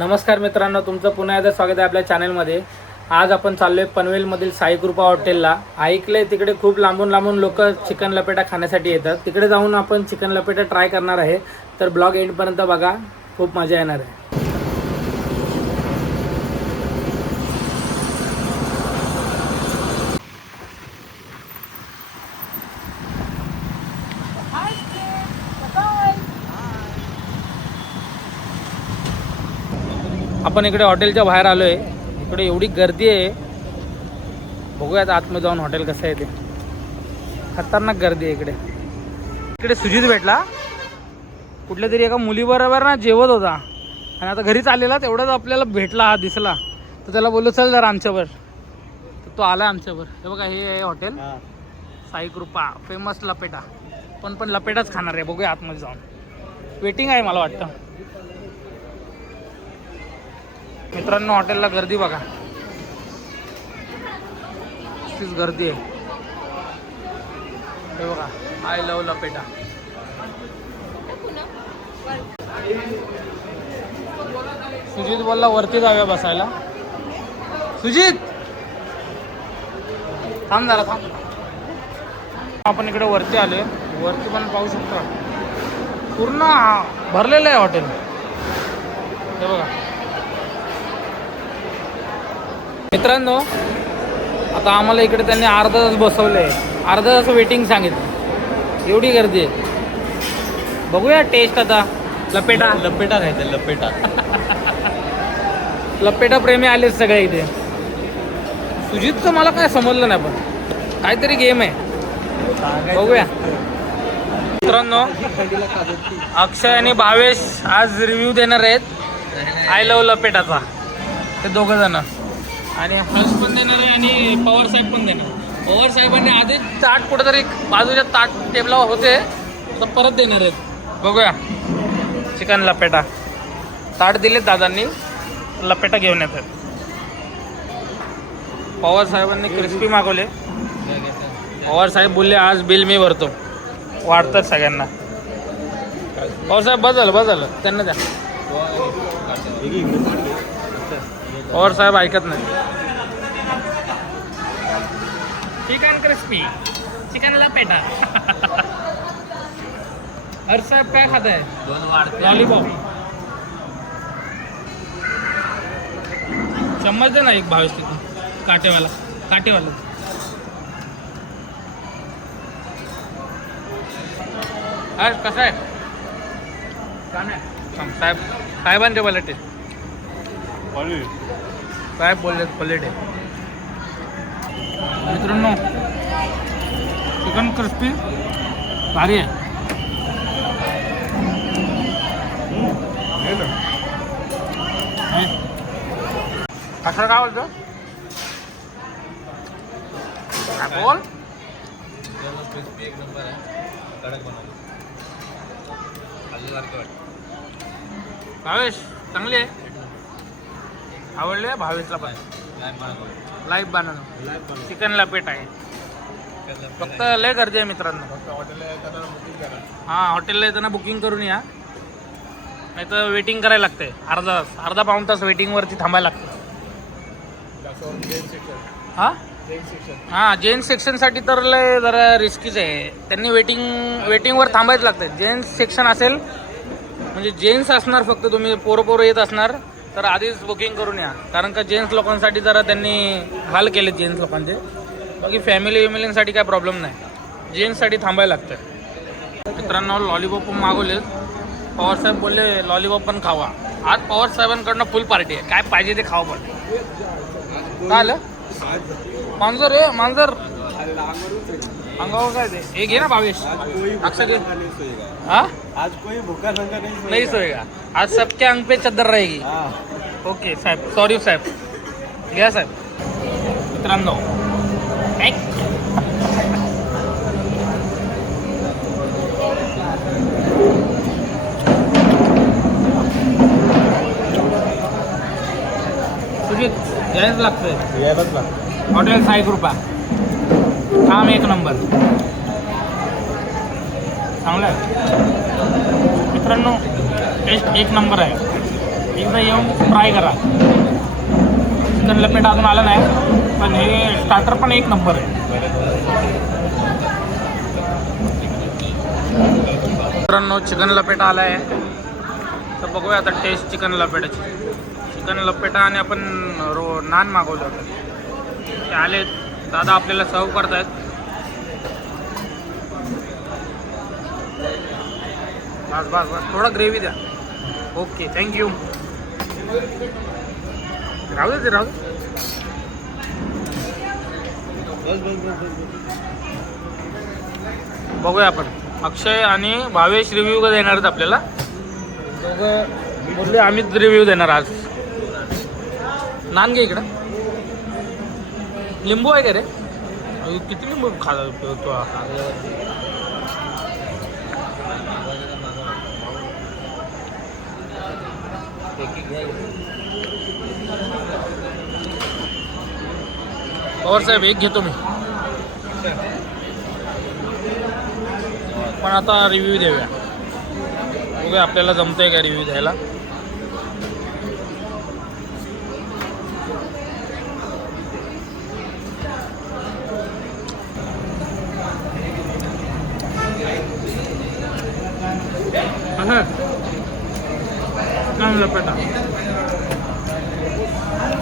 नमस्कार मित्रांनो, तुमचं पुन्हा एकदा स्वागत आहे आपल्या चॅनलमध्ये. आज आपण चाललोय पनवेलमधील साई कृपा हॉटेलला. ऐकलंय तिकडे खूप लांबून लांबून लोक चिकन लपेटा खाण्यासाठी येतात. तिकडे जाऊन आपण चिकन लपेटा ट्राय करणार आहे. तर ब्लॉग एंडपर्यंत बघा, खूप मजा येणार आहे. आपण इकडे हॉटेलच्या बाहेर आलोय. इकडे एवढी गर्दी आहे, बघूयात आतमध्ये जाऊन हॉटेल कसं आहे ते. खतरनाक गर्दी आहे इकडे. इकडे सुजित भेटला, कुठल्या तरी एका मुलीबरोबर ना जेवत होता आणि आता घरीच आलेला. तेवढाच आपल्याला भेटला, हा दिसला. तर त्याला बोललो चल जरा आमच्यावर. तर तो आला आमच्यावर. हे बघा, हे आहे हॉटेल साई कृपा, फेमस लपेटा. पण लपेटाच खाणार आहे. बघूया आतमध्ये जाऊन. वेटिंग आहे मला वाटतं. मित्रांनो, हॉटेलला गर्दी बघा, तीच गर्दी आहे. हे बघा, आय लव लपेटा. सुजित बोलला वरती जाऊया बसायला. सुजित थांब जरा, थांब. आपण इकडे वरती आलोय. वरती पण पाहू शकतो, पूर्ण भरलेलं आहे हॉटेल. हे बघा मित्रांनो, आता आम्हाला इकडे त्यांनी अर्धा तास बसवले. अर्धा तास वेटिंग सांगितलं. एवढी गर्दी आहे. बघूया टेस्ट आता. लपेटा खायचं लपेटा. लपेटा प्रेमी आलेच सगळे इथे. सुजितचं मला काय समजलं नाही, पण काहीतरी गेम आहे. बघूया मित्रांनो. अक्षय आणि भावेश आज रिव्ह्यू देणार आहेत आय लव लपेटाचा. ते दोघं जण. आणि हर्ष पण देणार आहे आणि पवार साहेब पण देणार. पवार साहेबांनी आधीच ताट कुठेतरी बाजूच्या ताट टेबलावर होते, तर परत देणार आहेत. बघूया चिकन लपेटा. ताट दिलेत दादांनी, लपेटा घेऊन येतात. पवार साहेबांनी क्रिस्पी मागवले. पवार साहेब बोलले आज बिल मी भरतो. वाढतात सगळ्यांना. पवार साहेब बदल त्यांना द्या. पवार साहेब ऐकत नाही. चिकन क्रिस्पी, चिकन लपेटा. हर साहेब काय खात आहे? लॉलीपॉप. चम्मच दे ना एक भावेश तिथून, काटेवाला. हर्ष कसं आहे? साहेबांचे पलेट आहे. साहेब बोलले पलेट आहे. मित्रांनो, चिकन क्रिस्पी भारी आहे. कसं काय बोलतो? बोल. एक नंबर आहे. कडक बनवलं. भावेश चांगली आहे. आवडले भावेशला पण. लाईव्ह बनवलं चिकन लपेट आहे. फक्त लय गर्दी आहे मित्रांनो. हां, हॉटेलला येताना बुकिंग करून या, नाही तर वेटिंग करायला लागते. अर्धा पाऊण तास वेटिंगवरती थांबायला लागतं. हां, जेंट्स सेक्शनसाठी तर लय जरा रिस्कीच आहे. त्यांनी वेटिंगवर थांबायचं लागतं. जेंट्स सेक्शन असेल म्हणजे जेंट्स असणार फक्त. तुम्ही पोरं येत असणार तर आधीच बुकिंग करून या, कारण का जेंट्स लोकांसाठी जरा त्यांनी हाल केले जेंट्स लोकांचे. बाकी फॅमिलीसाठी काय प्रॉब्लेम नाही. जेंट्ससाठी थांबायला लागतं. मित्रांनो, लॉलीपॉप पण मागवले. पवार साहेब बोलले लॉलीपॉप पण खावा. आज पवार साहेबांकडनं फुल पार्टी आहे. काय पाहिजे ते खावा. पण काय आलं? मांजर आहे. मांजर अंगावर काय ते? हे घे ना भावेश. अक्षय घे. हाँ, आज कोई भूखा नंगा नहीं सोएगा. आज सबके अंग पे चद्दर रहेगी. ओके साहेब, सॉरी साहेब. घ्या साहेब. मित्रांनो, सुजित यायच लागतंय. हॉटेल साई कृपा, काम एक नंबर. चांगलं आहे मित्रांनो, टेस्ट एक नंबर आहे. एकदा येऊन ट्राय करा. चिकन लपेटा अजून आलं नाही, पण हे स्टार्टर पण एक नंबर आहे. मित्रांनो चिकन लपेटा आला आहे, तर बघूया आता टेस्ट चिकन लपेटाची. चिकन लपेटा आणि आपण नान मागवलं होतं, ते आले. दादा आपल्याला सर्व करतायत. बस बस बस थोडा ग्रेव्ही द्या. Okay thank you. राहू दे राहू दे. बघूया आपण. अक्षय आणि भावेश रिव्ह्यू देणार आहेत आपल्याला. दोघं बोलले आम्हीच रिव्ह्यू देणार आज. नान घे इकडं. लिंबू आहे का रे? किती लिंबू तो? पवार साहेब एक घेतो मी, पण आता रिव्ह्यू देऊया. बघूया आपल्याला जमतंय का रिव्ह्यू द्यायला. लपेटा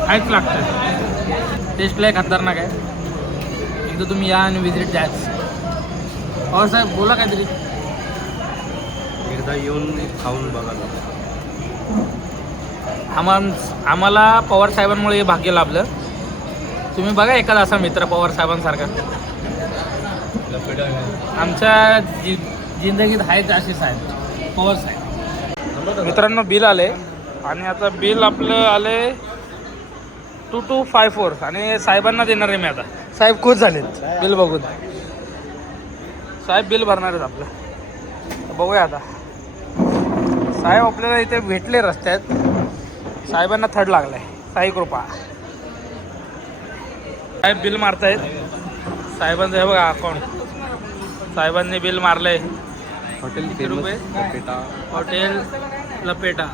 काहीच लागतं. टेस्टला खतरनाक आहे. एकदा तुम्ही या आणि विजिट द्याच. पवार साहेब बोला काहीतरी. एकदा येऊन खाऊन बघा. आम्हाला पवार साहेबांमुळे हे भाग्य लाभलं. तुम्ही बघा एखादा असा मित्र पवार साहेबांसारखा. आमच्या जिंदगीत आहेत असे साहेब, पवार साहेब. मित्रांनो बिल आले आणि आता बिल आपलं आले 2254 आणि साहेबांना देणार आहे मी आता. साहेब खुश झालेत बिल बघून. साहेब बिल भरणार आहेत आपलं. बघूया आता. साहेब आपल्याला इथे भेटले रस्त्यात. साहेबांना थर्ड लागलाय. साई कृपा. साहेब बिल मारतायत. साहेबांचं हे बघा अकाउंट. साहेबांनी बिल मारलंय. हॉटेल रुपये हॉटेल लपेटा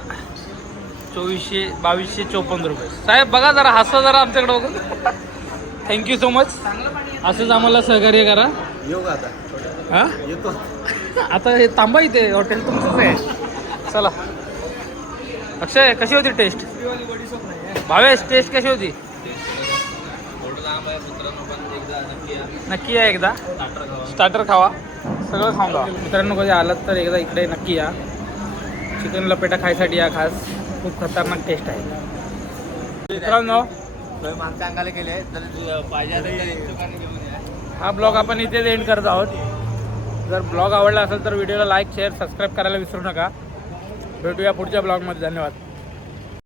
2254 रुपये. साहेब बघा जरा हसा जरा आमच्याकडे बघून. Thank you so much. असंच आम्हाला सहकार्य करा. येऊ का आता? हां येतो आता. हे थांबा इथे. हॉटेल तुमचंच आहे. चला. अक्षय कशी होती टेस्ट? भावेश टेस्ट कशी होती? नक्की या एकदा. स्टार्टर खावा. सगळं खाऊन जा. मित्रांनो कधी आलात तर एकदा इकडे नक्की या. चिकन लपेटा खायसाठी या खास. खूप खतरनाक टेस्ट आहे मित्रांनो. मागच्या अंगाला गेले तर पाहिजे. हा ब्लॉग आपण इथेच एंड करत आहोत. जर ब्लॉग आवडला असेल तर व्हिडिओला लाईक शेअर सबस्क्राईब करायला विसरू नका. भेटूया पुढच्या ब्लॉगमध्ये. धन्यवाद.